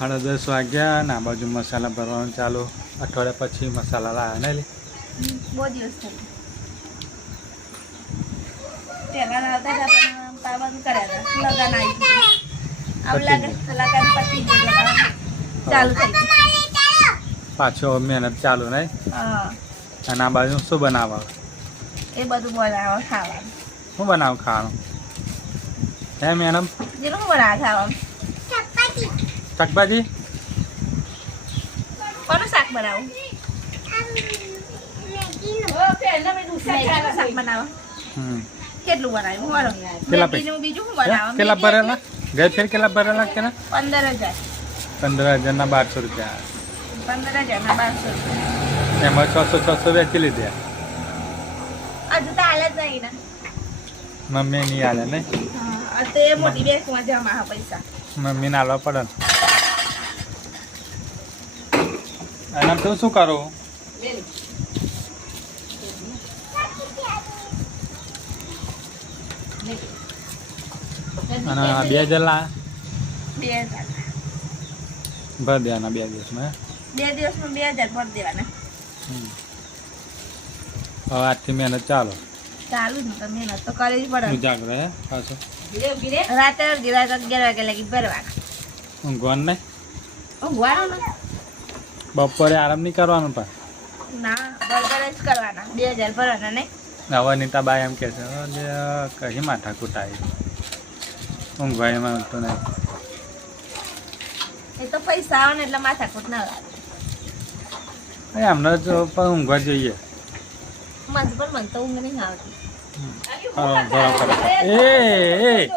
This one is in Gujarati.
10:30 વાગ્યા ને આ બાજુ મસાલા ભરવાનું ચાલુ. અઠવાડિયા પછી મસાલા લાવ્યા ને લે. બહુ દિવસ થઈ પહેલા આવતા હતા પણ પાવાનું કર્યા હતા લગન આવી લગન પતી ગયું ચાલુ થઈ ગયું. પાછો મહેનત ચાલુ નહીં. હા અને આ બાજુ શું બનાવવા? એ બધું બનાવવા ખાવાનું. શું બનાવ ખાવાનું હે મેડમ? જેનું બનાવવા ખાવાનું શાકભાજી. કોનું શાક બનાવું? શાક બનાવો. કેટલું બનાવ્યું? બોલો. મેથીનું બીજું શું બનાવો? કેટલા ભરેલા ગઈ ફેર કેટલા ભરેલા કે 15,000. 15,000 ના 1200 રૂપિયા. 15,000 ના 1200. એમાં 600 વેચી લીધા. હજુ તો હાલ જ નહીં ને. મમ્મી નહીં હાલે ને. તે મોટી બેંકમાં જમા પૈસા. મમ્મીને હાલવા પડે ને. એના તો શું કરું? અને 2,000 લા 2,000. ભર દેવાના 2 દિવસમાં. 2 દિવસમાં 2,000 ભરી દેવાના. હવે આજથી મહેનત ચાલો. ચાલુ જ ને તો મહેનત તો કરવી જ પડે. જાગરે હે પાછું રાતે 11 વાગે લગી ભરવાના. ઊંઘવાનું નહીં. ઊંઘવાનું ને? બપોરે આરામ નહીં કરવાનું પણ. ના બરાબર જ કરવાના. 2,000 ભરવાના નહીં. હવે નીતાબાઈ એમ કહે છે કઈ માથા કૂટાય ઊંઘવા એમાં તો નહીં. એ તો પૈસા આવે ને એટલે માથાકૂટ ના લાગે. એમને જ પણ ઊંઘવા જોઈએ. મને તો ઊંઘ નહીં આવતી. એ